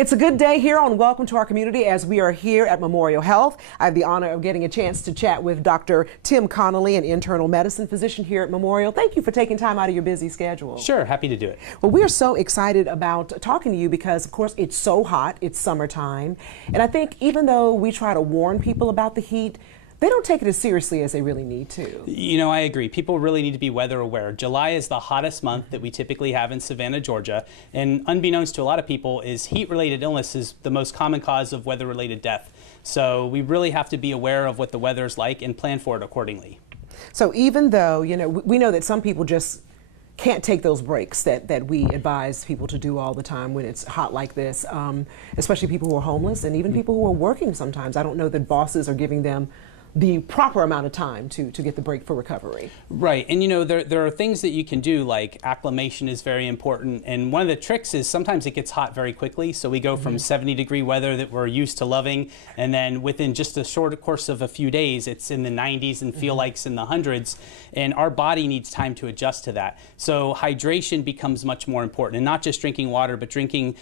It's a good day here on Welcome to Our Community as we are here at Memorial Health. I have the honor of getting a chance to chat with Dr. Tim Connolly, an internal medicine physician here at Memorial. Thank you for taking time out of your busy schedule. Sure, happy to do it. Well, we're so excited about talking to you because, of course, it's so hot, it's summertime. And I think even though we try to warn people about the heat, they don't take it as seriously as they really need to. You know, I agree. People really need to be weather aware. July is the hottest month that we typically have in Savannah, Georgia. And unbeknownst to a lot of people, is heat-related illness is the most common cause of weather-related death. So we really have to be aware of what the weather is like and plan for it accordingly. So even though, you know, we know that some people just can't take those breaks that we advise people to do all the time when it's hot like this, especially people who are homeless and even people who are working sometimes. I don't know that bosses are giving them the proper amount of time to get the break for recovery. Right, and you know, there are things that you can do, like acclimation is very important, and one of the tricks is sometimes it gets hot very quickly, so we go from 70-degree weather that we're used to loving, and then within just a short course of a few days, it's in the 90s and feel like it's in the hundreds, and our body needs time to adjust to that. So hydration becomes much more important, and not just drinking water, but drinking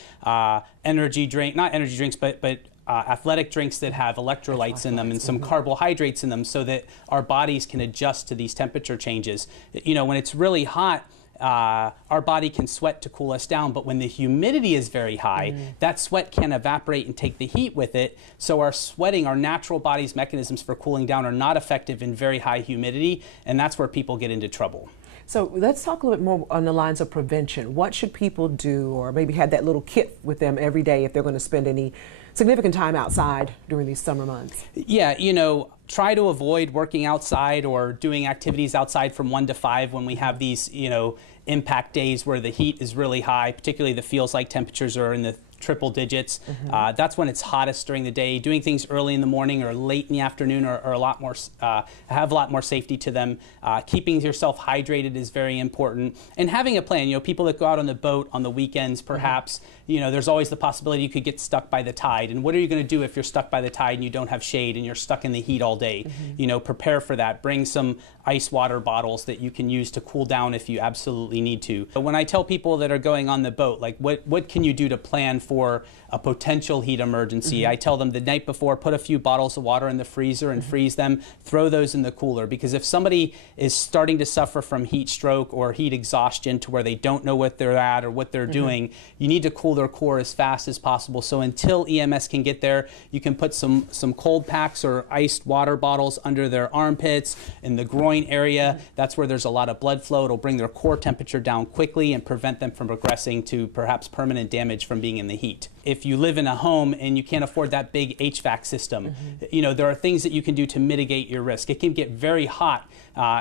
energy drink, not energy drinks, but athletic drinks that have electrolytes in them and some carbohydrates in them so that our bodies can adjust to these temperature changes. You know, when it's really hot, our body can sweat to cool us down, but when the humidity is very high, that sweat can evaporate and take the heat with it. So our sweating, our natural body's mechanisms for cooling down are not effective in very high humidity, and that's where people get into trouble. So let's talk a little bit more on the lines of prevention. What should people do, or maybe have that little kit with them every day if they're going to spend any significant time outside during these summer months? Yeah, you know, try to avoid working outside or doing activities outside from 1 to 5 when we have these, you know, impact days where the heat is really high, particularly the feels like temperatures are in the triple digits. That's when it's hottest during the day. Doing things early in the morning or late in the afternoon are a lot more have a lot more safety to them. Keeping yourself hydrated is very important, and having a plan. You know, people that go out on the boat on the weekends, perhaps, you know, there's always the possibility you could get stuck by the tide. And what are you going to do if you're stuck by the tide and you don't have shade and you're stuck in the heat all day? You know, prepare for that. Bring some ice water bottles that you can use to cool down if you absolutely need to. When I tell people that are going on the boat, like what can you do to plan for a potential heat emergency? I tell them the night before, put a few bottles of water in the freezer and freeze them, throw those in the cooler, because if somebody is starting to suffer from heat stroke or heat exhaustion to where they don't know what they're at or what they're doing, you need to cool their core as fast as possible. So until EMS can get there, you can put some cold packs or iced water bottles under their armpits, in the groin area. That's where there's a lot of blood flow. It'll bring their core temperature down quickly and prevent them from progressing to perhaps permanent damage from being in the heat. If you live in a home and you can't afford that big HVAC system, you know, there are things that you can do to mitigate your risk. It can get very hot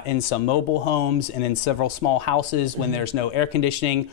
in some mobile homes and in several small houses when there's no air conditioning.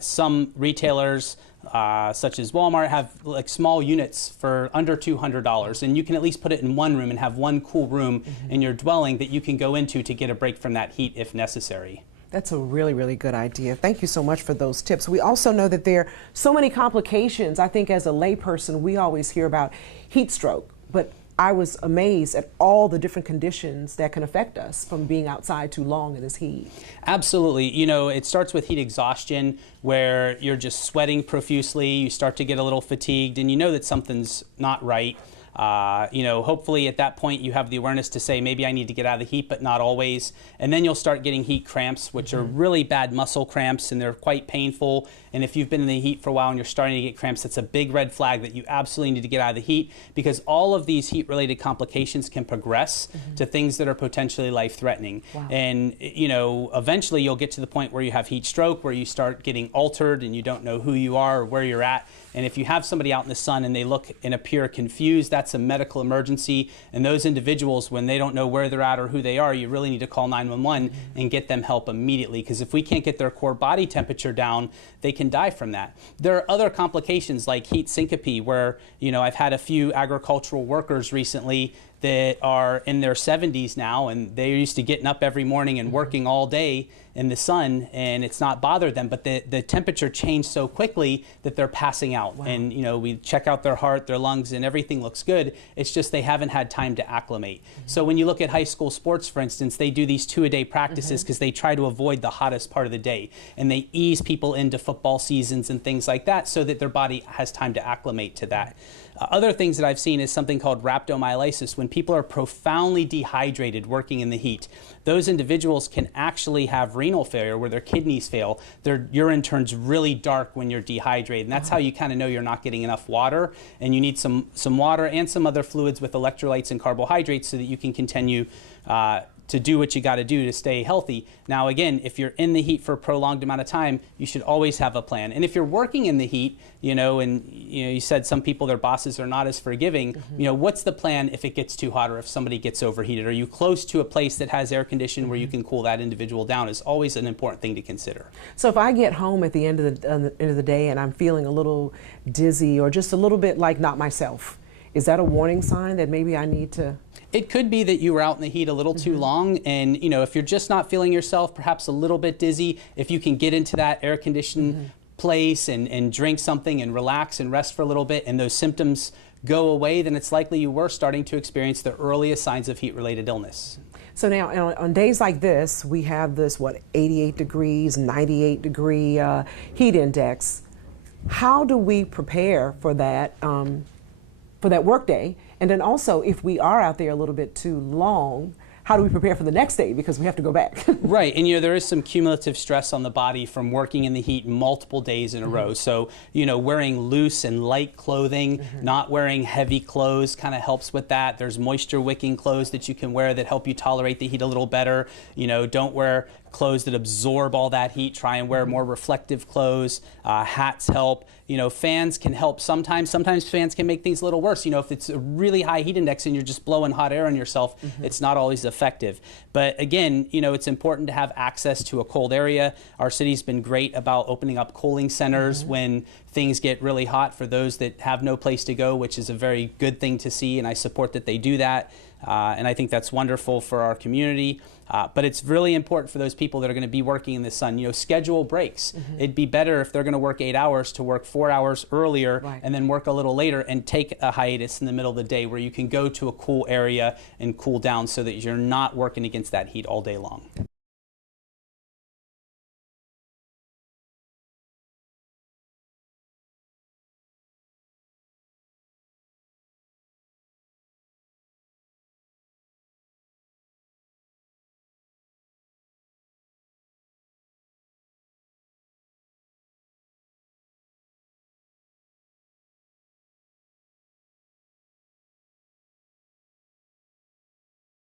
Some retailers, such as Walmart, have like small units for under $200, and you can at least put it in one room and have one cool room in your dwelling that you can go into to get a break from that heat if necessary. That's a really, really good idea. Thank you so much for those tips. We also know that there are so many complications. I think as a layperson, we always hear about heat stroke, but I was amazed at all the different conditions that can affect us from being outside too long in this heat. Absolutely. You know, it starts with heat exhaustion, where you're just sweating profusely, you start to get a little fatigued, and you know that something's not right. You know, hopefully at that point you have the awareness to say, maybe I need to get out of the heat, but not always. And then you'll start getting heat cramps, which are really bad muscle cramps, and they're quite painful. And if you've been in the heat for a while and you're starting to get cramps, that's a big red flag that you absolutely need to get out of the heat, because all of these heat-related complications can progress to things that are potentially life-threatening. And, you know, eventually you'll get to the point where you have heat stroke, where you start getting altered and you don't know who you are or where you're at. And if you have somebody out in the sun and they look and appear confused, that's a medical emergency. And those individuals, when they don't know where they're at or who they are, you really need to call 911 and get them help immediately. Because if we can't get their core body temperature down, they can die from that. There are other complications like heat syncope, where, you know, I've had a few agricultural workers recently that are in their 70s now, and they're used to getting up every morning and working all day in the sun, and it's not bothered them, but the temperature changed so quickly that they're passing out. Wow. And we check out their heart, their lungs, and everything looks good. It's just they haven't had time to acclimate. So when you look at high school sports, for instance, they do these 2-a-day practices because they try to avoid the hottest part of the day, and they ease people into football seasons and things like that so that their body has time to acclimate to that. Other things that I've seen is something called rhabdomyolysis. When people are profoundly dehydrated working in the heat, those individuals can actually have renal failure where their kidneys fail. Their urine turns really dark when you're dehydrated. And that's how you kind of know you're not getting enough water. And you need some water and some other fluids with electrolytes and carbohydrates so that you can continue to do what you got to do to stay healthy. Now, again, if you're in the heat for a prolonged amount of time, you should always have a plan. And if you're working in the heat, you said some people, their bosses are not as forgiving, what's the plan if it gets too hot or if somebody gets overheated? Are you close to a place that has air conditioning where you can cool that individual down is always an important thing to consider. So if I get home at the end of the day and I'm feeling a little dizzy or just a little bit like not myself, is that a warning sign that maybe I need to? It could be that you were out in the heat a little too long, and if you're just not feeling yourself, perhaps a little bit dizzy, if you can get into that air-conditioned place and drink something and relax and rest for a little bit, and those symptoms go away, then it's likely you were starting to experience the earliest signs of heat-related illness. So now, on days like this, we have this, 88 degrees, 98 degree heat index. How do we prepare for that work day? And then also, if we are out there a little bit too long, how do we prepare for the next day because we have to go back? Right, and there is some cumulative stress on the body from working in the heat multiple days in a row. So, wearing loose and light clothing, not wearing heavy clothes kind of helps with that. There's moisture wicking clothes that you can wear that help you tolerate the heat a little better. Don't wear clothes that absorb all that heat. Try and wear more reflective clothes. Hats help. Fans can help sometimes. Sometimes fans can make things a little worse. If it's a really high heat index and you're just blowing hot air on yourself, it's not always effective. But again, it's important to have access to a cold area. Our city's been great about opening up cooling centers when things get really hot for those that have no place to go, which is a very good thing to see, and I support that they do that. And I think that's wonderful for our community. But it's really important for those people that are going to be working in the sun. Schedule breaks. It'd be better if they're going to work 8 hours to work 4 hours earlier and then work a little later and take a hiatus in the middle of the day where you can go to a cool area and cool down so that you're not working against that heat all day long.